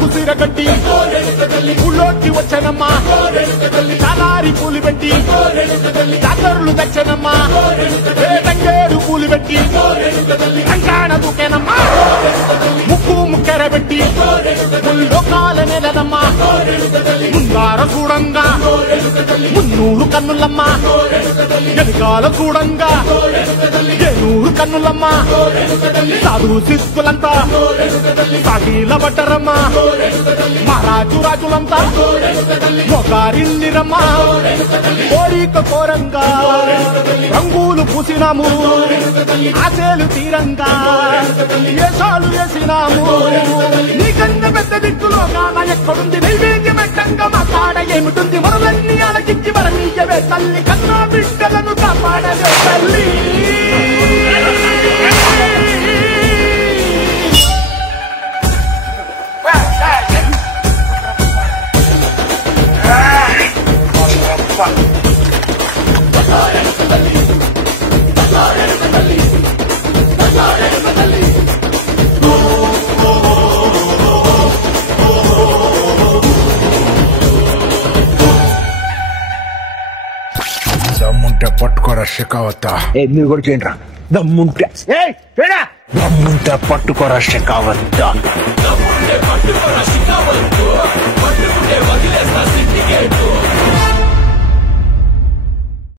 కుసిరగట్టి ఊళ్ళోకి వచ్చనమ్మా చాలారి పూలు పెట్టి జాతరులు తెచ్చనమ్మా తంగేడు పూలు పెట్టి కంకాణ దూకేనమ్మా ముక్కు ముక్కెర పెట్టి లోకాల నెలనమ్మా ముందార చూడంగా మున్నూరు కన్నులమ్మా వెనకాల చూడంగా ఏనూరు కన్నులమ్మా సాధు సిద్ధులంతా సాగిల బట్టరమ్మా మహారాజు రాజులంతా మొగారిల్లిరమ్మా కోరిక కోరంగా రంగులు పూసినాము ఆశలు తీరంగా ఏసాలు వేసినాము నీకన్నా పెద్ద దిక్కులో కాన ఎక్కడుంది నైవేద్యం ఎట్టంగా మా కాడ ఏమిటుంది మనలన్నీ అలకించి మరణీయవే తల్లి కన్నా బిడ్డలను కాపాడవే తల్లి దమ్ముంటే పట్టుకోరా షెకావత మీరు కూడా చేయండి రా దమ్ముంటే దమ్ముంటే పట్టుకోరా షెకావత